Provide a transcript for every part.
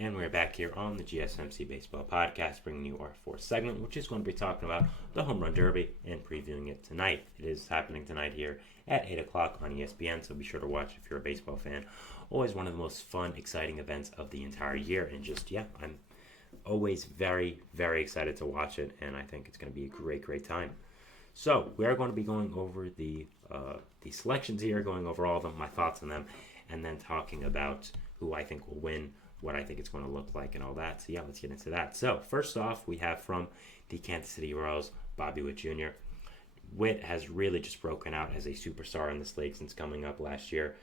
And we're back here on the GSMC Baseball Podcast, bringing you our fourth segment, which is going to be talking about the Home Run Derby and previewing it tonight. It is happening tonight here at 8 o'clock on ESPN, so be sure to watch if you're a baseball fan. Always one of the most fun, exciting events of the entire year, and I'm always very, very excited to watch it, and I think it's going to be a great, great time. So we are going to be going over the selections here, going over all of them, my thoughts on them, and then talking about who I think will win, what I think it's going to look like, and all that. So yeah, let's get into that. So first off, we have from the Kansas City Royals, Bobby Witt Jr. Witt has really just broken out as a superstar in this league since coming up last year.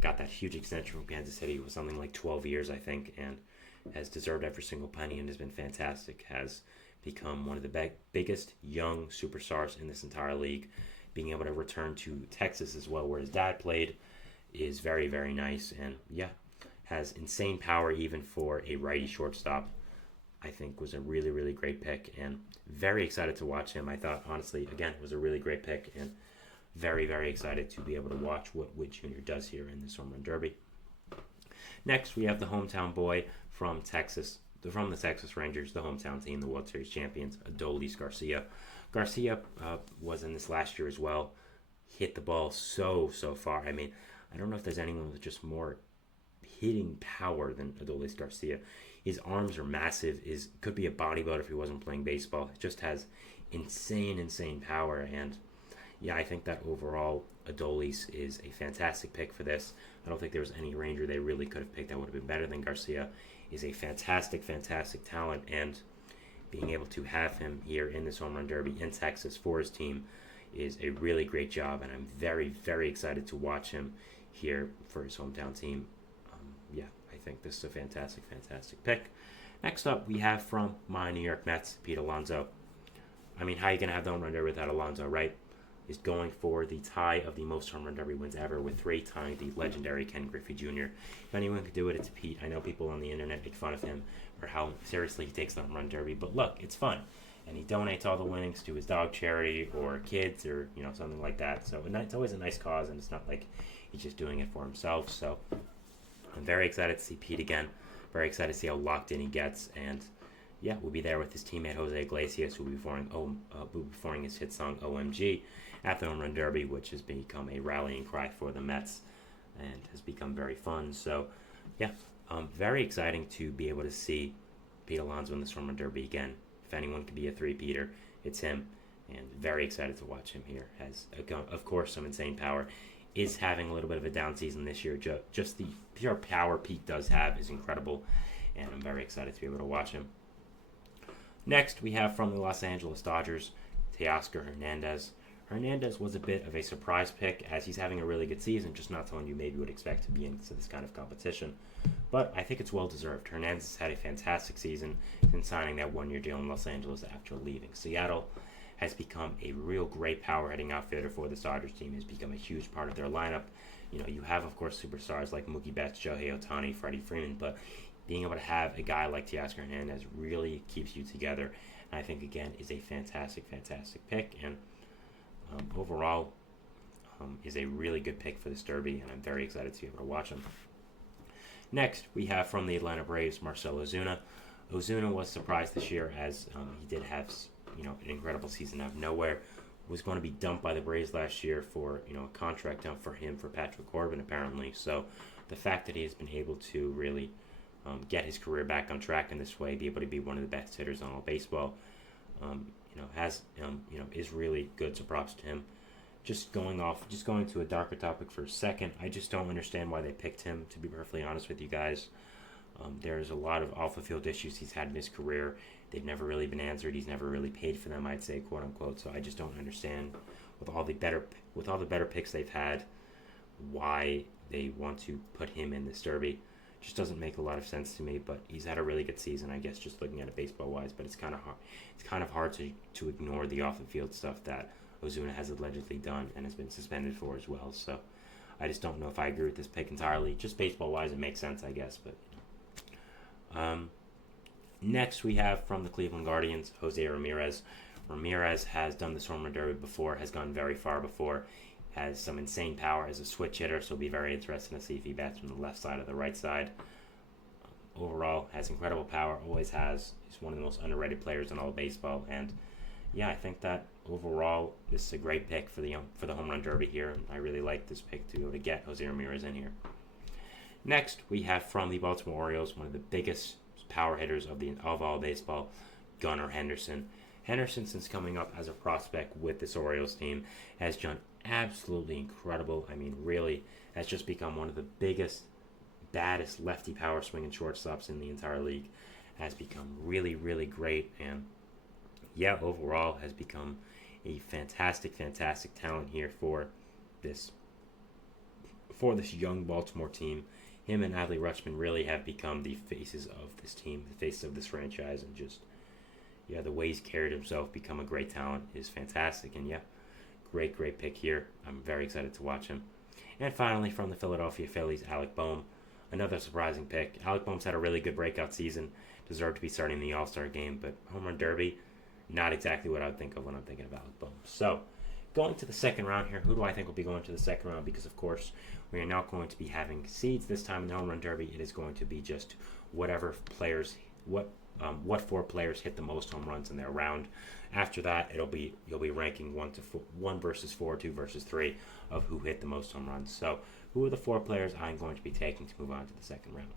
Got that huge extension from Kansas City. It was something like 12 years, I think, and has deserved every single penny and has been fantastic. Has become one of the biggest young superstars in this entire league. Being able to return to Texas as well, where his dad played, is very, very nice. And yeah, has insane power even for a righty shortstop. I think was a really, really great pick, and very excited to watch him. I thought, honestly, again, it was a really great pick, and very, very excited to be able to watch what Witt Jr. does here in this Home Run Derby. Next, we have the hometown boy from Texas, from the Texas Rangers, the hometown team, the World Series champions, Adolis Garcia. Garcia was in this last year as well. Hit the ball so far. I mean, I don't know if there's anyone with just more hitting power than Adolis Garcia. His arms are massive. Could be a bodybuilder if he wasn't playing baseball. He just has insane power. And yeah, I think that overall Adolis is a fantastic pick for this. I don't think there was any Ranger they really could have picked that would have been better than Garcia. Is a fantastic talent, and being able to have him here in this Home Run Derby in Texas for his team is a really great job, and I'm very, very excited to watch him here for his hometown team. I think this is a fantastic pick. Next up, we have from my New York Mets, Pete Alonso. I mean, how are you going to have the Home Run Derby without Alonso, right? He's going for the tie of the most Home Run Derby wins ever, with 3 tying the legendary Ken Griffey Jr. If anyone could do it, it's Pete. I know people on the internet make fun of him for how seriously he takes the Home Run Derby, but look, it's fun. And he donates all the winnings to his dog charity or kids or, something like that. So it's always a nice cause, and it's not like he's just doing it for himself. So I'm very excited to see Pete again. Very excited to see how locked in he gets. And yeah, we'll be there with his teammate Jose Iglesias, who will be performing his hit song OMG at the Home Run Derby, which has become a rallying cry for the Mets and has become very fun. So yeah, very exciting to be able to see Pete Alonso in this Home Run Derby again. If anyone could be a three-peater, it's him. And very excited to watch him here. Has, of course, some insane power. Is having a little bit of a down season this year. Just the pure power Pete does have is incredible, and I'm very excited to be able to watch him. Next, we have from the Los Angeles Dodgers, Teoscar Hernandez. Hernandez was a bit of a surprise pick, as he's having a really good season, just not someone you maybe would expect to be into this kind of competition. But I think it's well-deserved. Hernandez has had a fantastic season since signing that one-year deal in Los Angeles after leaving Seattle. Has become a real great power-hitting outfielder for the Dodgers team. Has become a huge part of their lineup. You have, of course, superstars like Mookie Betts, Shohei Ohtani, Freddie Freeman, but being able to have a guy like Teoscar Hernandez really keeps you together. And I think, again, is a fantastic pick. And overall, is a really good pick for this Derby, and I'm very excited to be able to watch him. Next, we have from the Atlanta Braves, Marcell Ozuna. Ozuna was surprised this year, as he did have an incredible season out of nowhere. Was going to be dumped by the Braves last year for a contract dump for him for Patrick Corbin, apparently. So the fact that he has been able to really get his career back on track in this way, be able to be one of the best hitters on all baseball, is really good. So props to him. Just going to a darker topic for a second, I just don't understand why they picked him, to be perfectly honest with you guys. There's a lot of off-the-field issues he's had in his career. They've never really been answered. He's never really paid for them, I'd say, quote unquote. So I just don't understand, with all the better picks they've had, why they want to put him in this Derby. Just doesn't make a lot of sense to me. But he's had a really good season, I guess, just looking at it baseball-wise. But it's kind of hard. It's kind of hard to ignore the off-the-field stuff that Ozuna has allegedly done and has been suspended for as well. So I just don't know if I agree with this pick entirely. Just baseball-wise, it makes sense, I guess. But next, we have from the Cleveland Guardians, Jose Ramirez. Ramirez has done the Home Run Derby before, has gone very far before, has some insane power as a switch hitter, so it'll be very interesting to see if he bats from the left side or the right side. overall has incredible power, always has. He's one of the most underrated players in all of baseball, and yeah, I think that overall this is a great pick for the home run derby here. I really like this pick to be able to get Jose Ramirez in here. Next, we have from the Baltimore Orioles, one of the biggest power hitters of all baseball, Gunnar Henderson. Henderson, since coming up as a prospect with this Orioles team, has done absolutely incredible. I mean, really has just become one of the biggest, baddest lefty power swinging shortstops in the entire league. Has become really, really great, and yeah, overall has become a fantastic talent here for this young Baltimore team. Him and Adley Rutschman really have become the faces of this team, the faces of this franchise, and just, yeah, the way he's carried himself, become a great talent is fantastic. And yeah, great pick here. I'm very excited to watch him. And finally, from the Philadelphia Phillies, Alec Bohm, another surprising pick. Alec Bohm's had a really good breakout season, deserved to be starting the All-Star game, but home run derby, not exactly what I would think of when I'm thinking of Alec Bohm. So, going to the second round here, who do I think will be going to the second round? Because, of course, we are not going to be having seeds this time in the home run derby. It is going to be just whatever players, what 4 players hit the most home runs in their round. After that, you'll be ranking 1 versus 4, 2 versus 3 of who hit the most home runs. So, who are the 4 players I'm going to be taking to move on to the second round?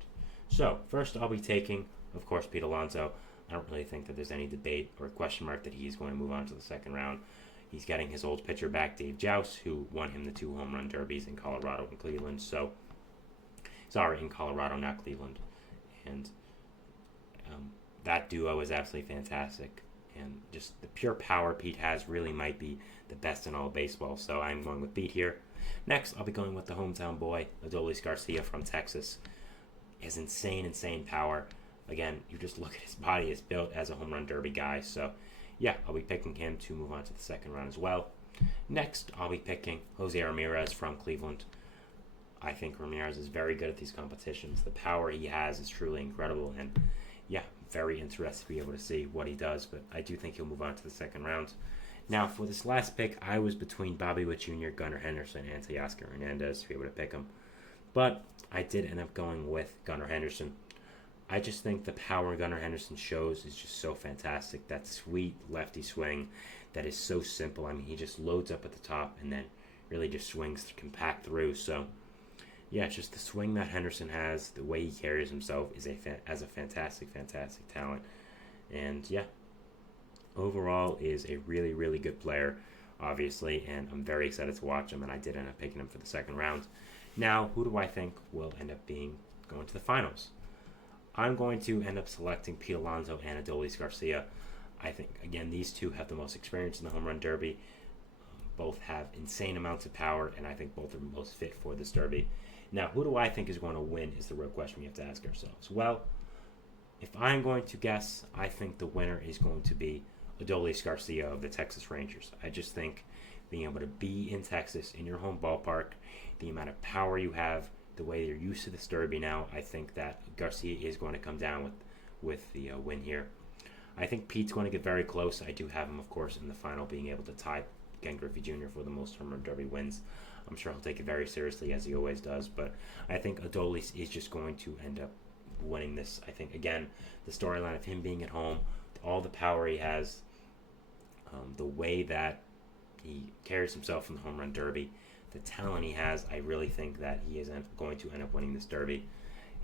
So, first I'll be taking, of course, Pete Alonso. I don't really think that there's any debate or question mark that he's going to move on to the second round. He's getting his old pitcher back, Dave Joust, who won him the 2 home run derbies in Colorado and Cleveland. So, sorry, in Colorado, not Cleveland. And that duo is absolutely fantastic. And just the pure power Pete has really might be the best in all of baseball. So I'm going with Pete here. Next, I'll be going with the hometown boy, Adolis Garcia from Texas. He has insane power. Again, you just look at his body. It's built as a home run derby guy. So, yeah, I'll be picking him to move on to the second round as well. Next, I'll be picking Jose Ramirez from Cleveland. I think Ramirez is very good at these competitions. The power he has is truly incredible. And, yeah, very interested to be able to see what he does. But I do think he'll move on to the second round. Now, for this last pick, I was between Bobby Witt Jr., Gunnar Henderson, and Teoscar Hernandez to be able to pick him. But I did end up going with Gunnar Henderson. I just think the power Gunnar Henderson shows is just so fantastic. That sweet lefty swing that is so simple. I mean, he just loads up at the top and then really just swings compact through. So, yeah, it's just the swing that Henderson has, the way he carries himself is a fantastic talent. And, yeah, overall is a really good player, obviously, and I'm very excited to watch him, and I did end up picking him for the second round. Now, who do I think will end up going to the finals? I'm going to end up selecting Pete Alonso and Adolis Garcia. I think, again, these two have the most experience in the home run derby. Both have insane amounts of power, and I think both are most fit for this derby. Now, who do I think is going to win is the real question we have to ask ourselves. Well, if I'm going to guess, I think the winner is going to be Adolis Garcia of the Texas Rangers. I just think being able to be in Texas, in your home ballpark, the amount of power you have, the way you're used to this derby now, I think that Garcia is going to come down with the win here. I think Pete's going to get very close. I do have him, of course, in the final, being able to tie Ken Griffey Jr. for the most home run derby wins. I'm sure he'll take it very seriously, as he always does, but I think Adolis is just going to end up winning this. I think, again, the storyline of him being at home, all the power he has, the way that he carries himself in the home run derby, the talent he has, I really think that he is going to end up winning this derby,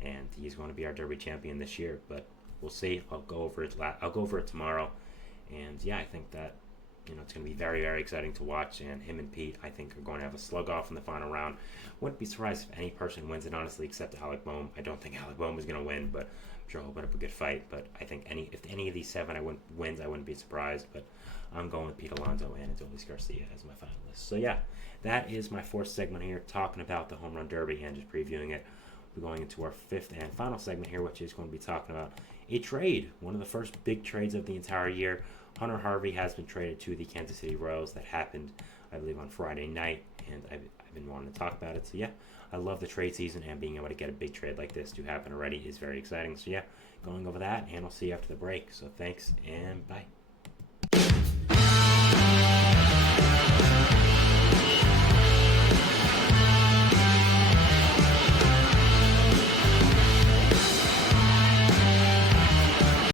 and he's going to be our derby champion this year. But we'll see. I'll go over it tomorrow, and yeah, I think that it's going to be very exciting to watch. And him and Pete, I think, are going to have a slug off in the final round. Wouldn't be surprised if any person wins it, honestly, except Alec Bohm. I don't think Alec Bohm is going to win, but I'm sure he'll put up a good fight. But I think if any of these 7 wins, I wouldn't be surprised. But I'm going with Pete Alonso and Adolis Garcia as my finalists. So yeah, that is my 4th segment here, talking about the home run derby and just previewing it. We're going into our 5th and final segment here, which is going to be talking about a trade, one of the first big trades of the entire year. Hunter Harvey has been traded to the Kansas City Royals. That happened, I believe, on Friday night, and I've been wanting to talk about it. So yeah, I love the trade season, and being able to get a big trade like this to happen already is very exciting. So yeah, going over that, and I'll see you after the break. So thanks, and bye.